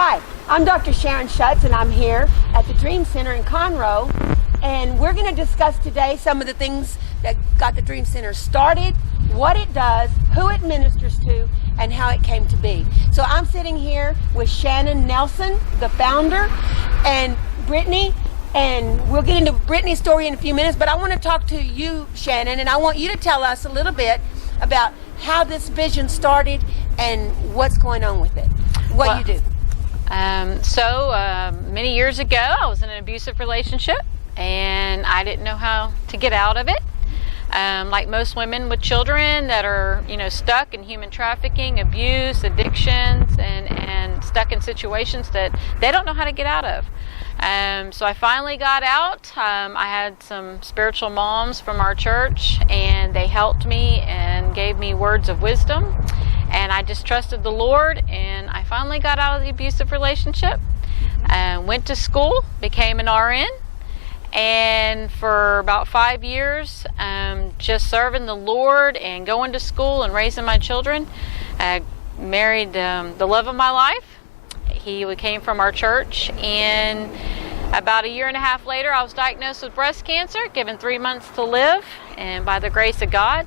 Hi, I'm Dr. Sharon Schutz, and I'm here at the Dream Center in Conroe, and we're going to discuss today some of the things that got the Dream Center started, what it does, who it ministers to, and how it came to be. So I'm sitting here with Shannon Nelson, the founder, and Brittany, and we'll get into Brittany's story in a few minutes, but I want to talk to you, Shannon, and I want you to tell us a little bit about how this vision started and what's going on with it, what you do. Many years ago, I was in an abusive relationship, and I didn't know how to get out of it. Like most women with children that are, stuck in human trafficking, abuse, addictions, and stuck in situations that they don't know how to get out of. So I finally got out. I had some spiritual moms from our church, and they helped me and gave me words of wisdom. And I just trusted the Lord, and I finally got out of the abusive relationship. Went to school, became an RN, and for about 5 years, just serving the Lord and going to school and raising my children. I married the love of my life. He came from our church, and about a year and a half later, I was diagnosed with breast cancer, given 3 months to live, and by the grace of God,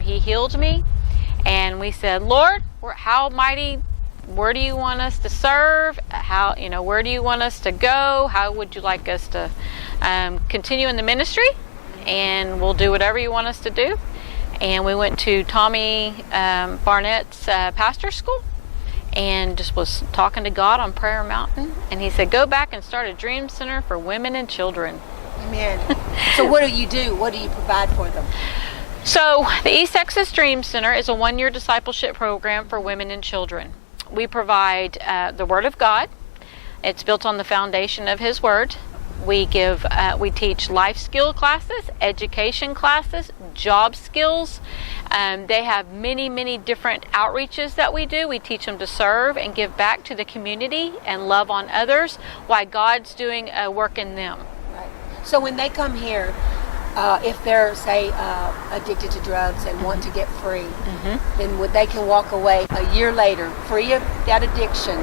He healed me. And we said, Lord, how mighty, where do you want us to serve? Where do you want us to go? How would you like us to continue in the ministry? And we'll do whatever you want us to do. And we went to Tommy Barnett's pastor school and just was talking to God on Prayer Mountain. And he said, go back and start a Dream Center for women and children. Amen. So what do you do? What do you provide for them? So the East Texas Dream Center is a one-year discipleship program for women and children. We provide the Word of God. It's built on the foundation of His Word. We teach life skill classes, education classes, job skills. They have many, many different outreaches that we do. We teach them to serve and give back to the community and love on others while God's doing a work in them. Right. So when they come here, if they're, say, addicted to drugs and want to get free, then they can walk away a year later free of that addiction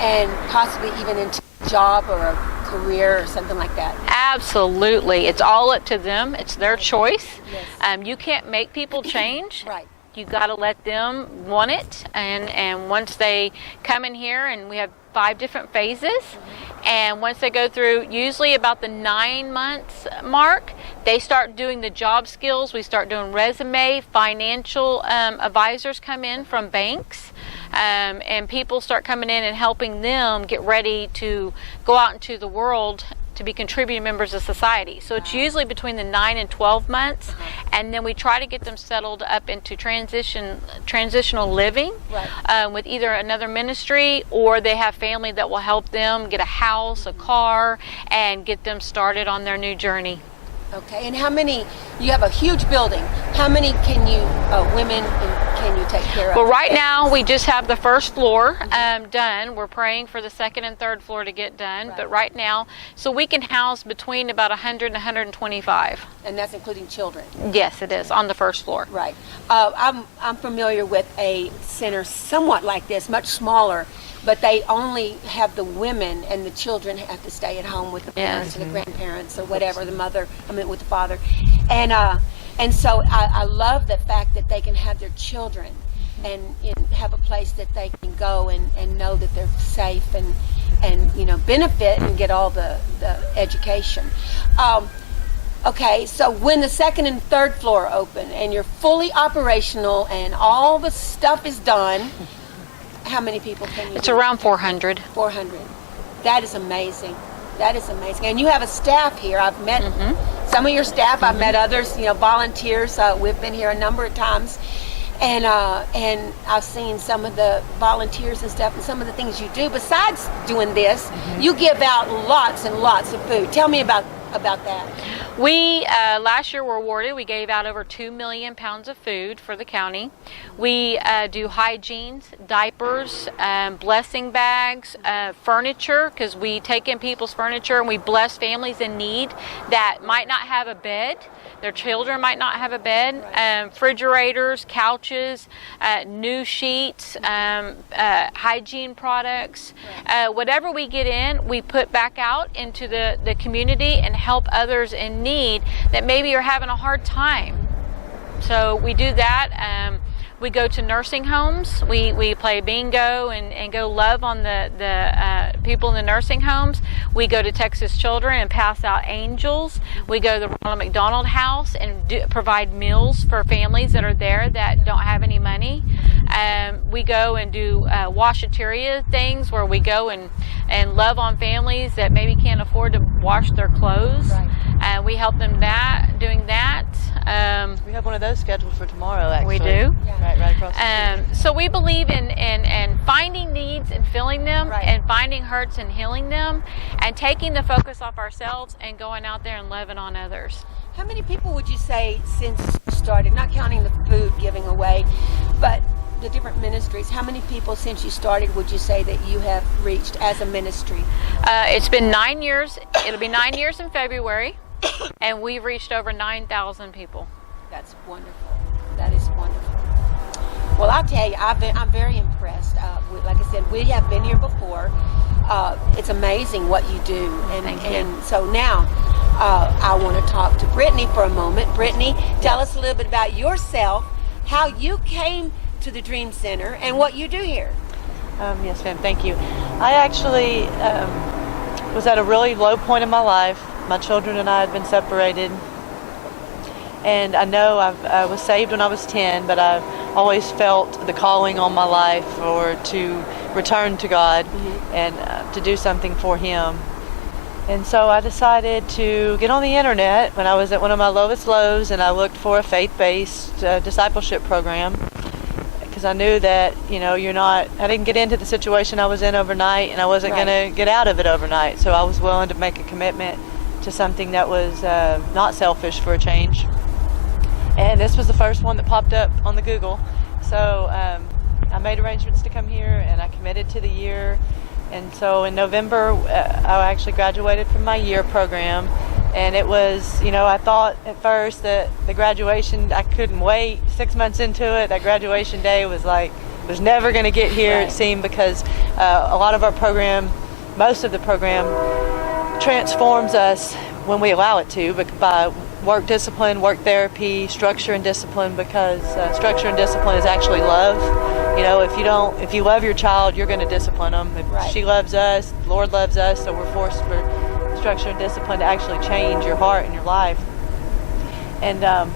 and possibly even into a job or a career or something like that. Absolutely. It's all up to them. It's their choice. Yes. You can't make people change. Right. You got to let them want it. And once they come in here, and we have 5 different phases, and once they go through, usually about the 9 months mark, they start doing the job skills. We start doing resume, financial advisors come in from banks, and people start coming in and helping them get ready to go out into the world to be contributing members of society. So it's usually between the 9 and 12 months, and then we try to get them settled up into transitional living, with either another ministry, or they have family that will help them get a house, a car, and get them started on their new journey. Okay, and how many, you have a huge building, how many women can you take care of? Well, right now we just have the first floor done. We're praying for the second and third floor to get done, but right now, so we can house between about 100 and 125. And that's including children? Yes, it is, on the first floor. Right. I'm familiar with a center somewhat like this, much smaller, but they only have the women, and the children have to stay at home with the parents and the grandparents or whatever, with the father. And so I love the fact that they can have their children and have a place that they can go and know that they're safe and benefit and get all the education. Okay, so when the second and third floor open and you're fully operational and all the stuff is done, how many people can you It's around 400. 400. That is amazing. That is amazing. And you have a staff here. I've met some of your staff. I've met others, volunteers. We've been here a number of times. And I've seen some of the volunteers and stuff and some of the things you do. Besides doing this, you give out lots and lots of food. Tell me about that. We, last year, were awarded, we gave out over 2 million pounds of food for the county. We do hygiene, diapers, blessing bags, furniture, because we take in people's furniture and we bless families in need that might not have a bed. Their children might not have a bed. Refrigerators, couches, new sheets, hygiene products. Whatever we get in, we put back out into the community and help others in need that maybe are having a hard time. So we do that. We go to nursing homes. We play bingo and go love on the people in the nursing homes. We go to Texas Children and pass out angels. We go to the Ronald McDonald House and provide meals for families that are there that don't have any money. We go and do washateria things where we go and love on families that maybe can't afford to wash their clothes. Right. We help them doing that. We have one of those scheduled for tomorrow, actually. We do. Yeah. Right across the street. So we believe in finding needs and filling them, right, and finding hurts and healing them, and taking the focus off ourselves and going out there and loving on others. How many people would you say since you started, not counting the food giving away, but the different ministries, how many people since you started would you say that you have reached as a ministry? It's been 9 years. It'll be 9 years in February, and we've reached over 9,000 people. That's wonderful. That is wonderful. Well, I'll tell you, I'm very impressed. Like I said, we have been here before. It's amazing what you do. And so now I want to talk to Brittany for a moment. Brittany, tell us a little bit about yourself, how you came to the Dream Center and what you do here. Yes, ma'am. Thank you. I actually was at a really low point in my life. My children and I had been separated. And I know I was saved when I was 10, but I always felt the calling on my life or to return to God, mm-hmm, and to do something for Him. And so I decided to get on the internet when I was at one of my lowest lows, and I looked for a faith-based discipleship program, because I knew that, I didn't get into the situation I was in overnight, and I wasn't right, going to get out of it overnight. So I was willing to make a commitment to something that was not selfish for a change. And this was the first one that popped up on the Google. So I made arrangements to come here, and I committed to the year. And so in November, I actually graduated from my year program. And it was, I thought at first that the graduation, I couldn't wait. 6 months into it, that graduation day was never going to get here, right, it seemed, because a lot of our program, most of the program, transforms us when we allow it to, by work discipline, work therapy, structure and discipline, because structure and discipline is actually love. If you love your child, you're going to discipline them. If right, she loves us, the Lord loves us, so we're forced for structure and discipline to actually change your heart and your life. And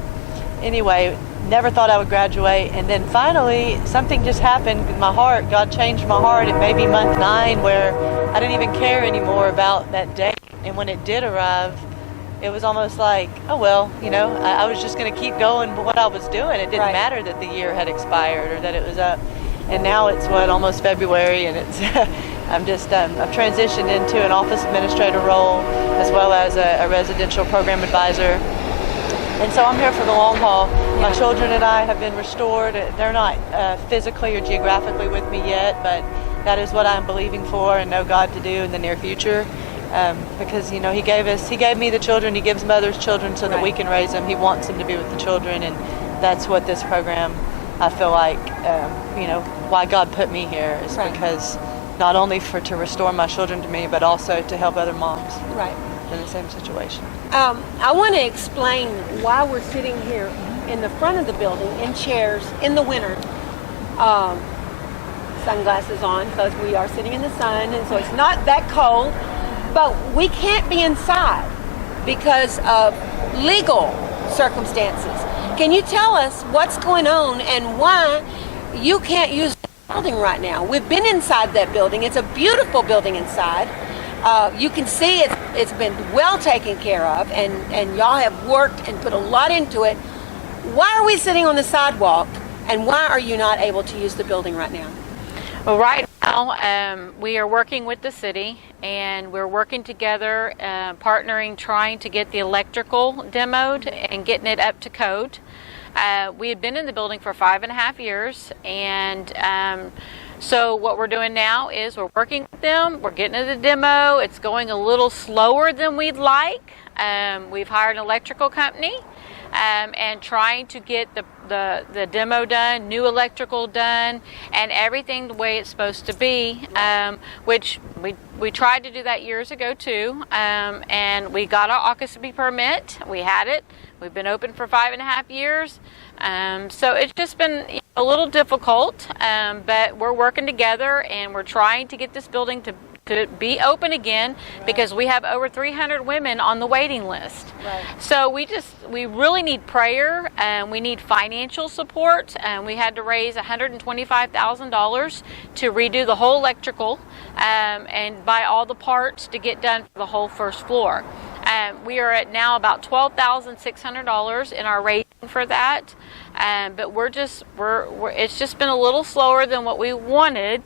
anyway, never thought I would graduate, and then finally something just happened in my heart. God changed my heart. It may be month 9 where I didn't even care anymore about that day, and when it did arrive, it was almost like, oh well, I was just going to keep going with what I was doing. It didn't right, matter that the year had expired or that it was up. And now it's almost February, and it's I've transitioned into an office administrator role as well as a residential program advisor. And so I'm here for the long haul. My children and I have been restored. They're not physically or geographically with me yet, but that is what I'm believing for and know God to do in the near future. Because He gave me the children. He gives mothers children so that right, we can raise them. He wants them to be with the children, and that's what this program, I feel like, why God put me here is right, because not only to restore my children to me, but also to help other moms right, in the same situation. I want to explain why we're sitting here in the front of the building in chairs in the winter. Sunglasses on because we are sitting in the sun, and so it's not that cold. But we can't be inside because of legal circumstances. Can you tell us what's going on and why you can't use the building right now? We've been inside that building. It's a beautiful building inside. You can see it's been well taken care of, and y'all have worked and put a lot into it. Why are we sitting on the sidewalk, and why are you not able to use the building right now? Well, right now we are working with the city, and we're working together, partnering, trying to get the electrical demoed and getting it up to code. We had been in the building for 5.5 years, and so what we're doing now is we're working with them, we're getting it a demo. It's going a little slower than we'd like. We've hired an electrical company, and trying to get the demo done, new electrical done, and everything the way it's supposed to be, which we tried to do that years ago too, and we got our occupancy permit. We had it. We've been open for 5.5 years, so it's just been a little difficult, but we're working together, and we're trying to get this building to be open again, because we have over 300 women on the waiting list. Right. So we really need prayer, and we need financial support, and we had to raise $125,000 to redo the whole electrical, and buy all the parts to get done for the whole first floor. We are at now about $12,600 in our rating for that, but it's just been a little slower than what we wanted,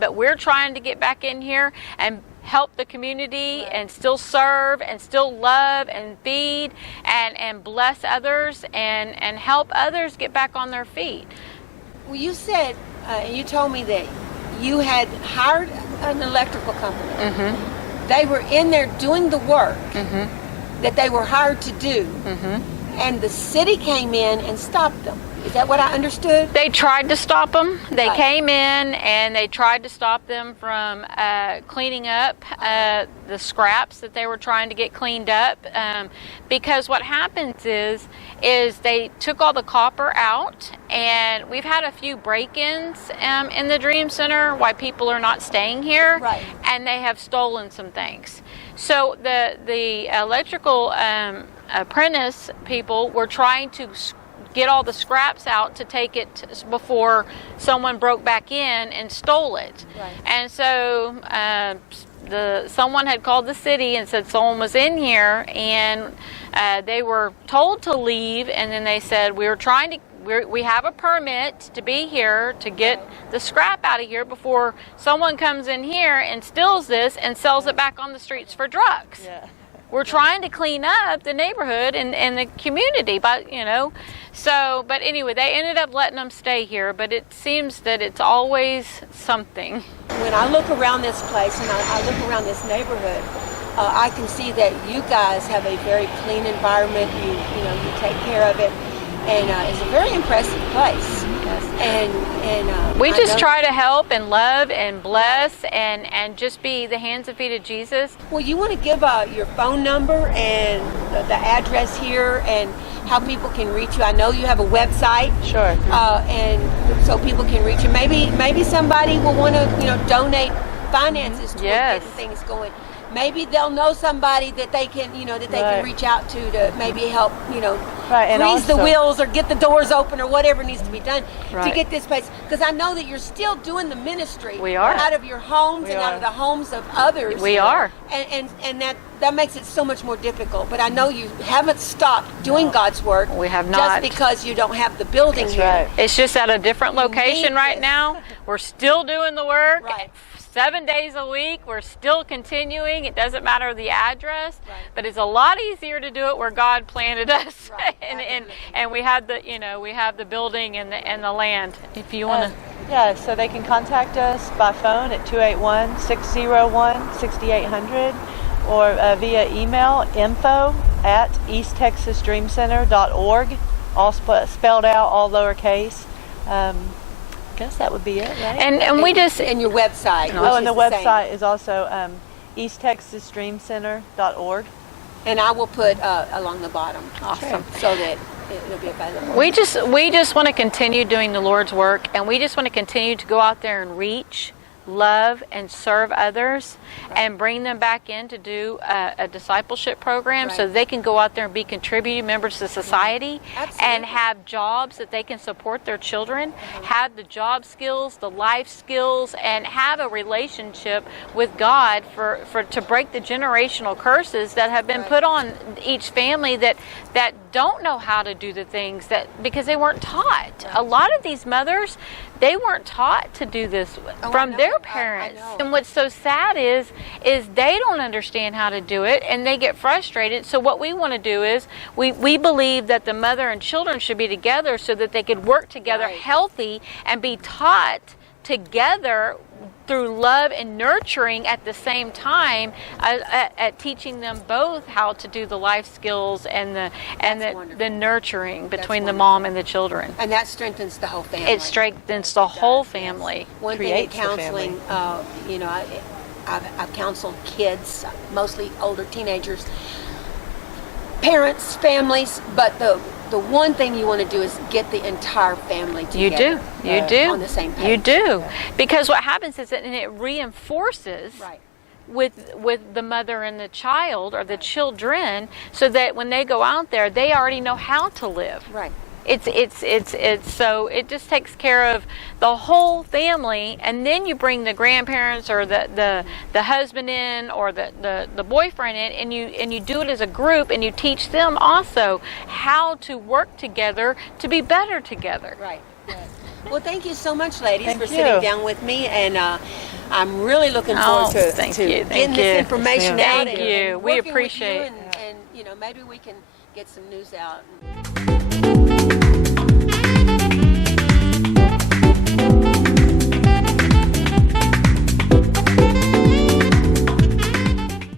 but we're trying to get back in here and help the community and still serve and still love and feed and bless others and help others get back on their feet. Well, you said, you told me that you had hired an electrical company. Mm-hmm. They were in there doing the work Mm-hmm. that they were hired to do, Mm-hmm. and the city came in and stopped them. Is that what I understood? They tried to stop them. They Right. came in and they tried to stop them from cleaning up the scraps that they were trying to get cleaned up. Because what happens is they took all the copper out, and we've had a few break-ins in the Dream Center why people are not staying here, Right. and they have stolen some things. So the electrical apprentice people were trying to get all the scraps out to take it before someone broke back in and stole it. Right. And so someone had called the city and said someone was in here, and they were told to leave, and then they said we have a permit to be here to get the scrap out of here before someone comes in here and steals this and sells it back on the streets for drugs. Yeah. We're trying to clean up the neighborhood and the community, but but anyway, they ended up letting them stay here, but it seems that it's always something. When I look around this place and I look around this neighborhood, I can see that you guys have a very clean environment. You take care of it, and it's a very impressive place. And We I just know- try to help and love and bless and just be the hands and feet of Jesus. Well, you want to give your phone number and the address here and how people can reach you. I know you have a website. Sure. And so people can reach you. Maybe somebody will want to donate finances to Yes. getting things going. Maybe they'll know somebody that they can Right. can reach out to maybe help Right, and grease the also- wheels or get the doors open or whatever needs to be done to Right. get this place. Because I know that you're still doing the ministry. We are. Out of your homes We and out are. of the homes of others. We are. And that makes it so much more difficult. But I know you haven't stopped doing God's work. We have Just not. because you don't have the building That's here. right. It's just at a different location right this. now. We're still doing the work. Right. 7 days a week. We're still continuing. It doesn't matter the address, Right. but it's a lot easier to do it where God planted us. Right. and we have the building and the land. If you want to. Yeah, so they can contact us by phone at 281-601-6800 or via email info@easttexasdreamcenter.org, all spelled out, all lowercase. I guess that would be it, right? And we just And your website. Oh, which and the is same. website is also easttexasdreamcenter.org. And I will put along the bottom. Awesome. So that it'll be available. We just want to continue doing the Lord's work, and we just want to continue to go out there and reach, love, and serve others, and bring them back in to do a discipleship program so Right. they can go out there and be contributing members to society Absolutely. and have jobs that they can support their children, have the job skills, the life skills, and have a relationship with God to break the generational curses that have been Right. put on each family that don't know how to do the things because they weren't taught. A lot of these mothers, they weren't taught to do this from their parents. I know. And what's so sad is they don't understand how to do it, and they get frustrated. So what we want to do is we believe that the mother and children should be together so that they could work together Right. healthy and be taught together through love and nurturing at the same time, at teaching them both how to do the life skills and the nurturing between the mom and the children. And that strengthens the whole family. It strengthens the whole family. One thing in Creates the family. counseling, you know, I've counseled kids, mostly older teenagers, parents, families, but the one thing you want to do is get the entire family together. You do. On the same page. You do. Because what happens is that it reinforces Right. with the mother and the child or the children, so that when they go out there, they already know how to live. Right. It's so it just takes care of the whole family, and then you bring the grandparents or the husband in, or the boyfriend in, and you do it as a group, and you teach them also how to work together to be better together. Right. Yes. Well, thank you so much, ladies, Thank for you. sitting down with me, and I'm really looking forward to thank you. getting this information out. Thank and you. We working with you, appreciate. and you know, maybe we can get some news out.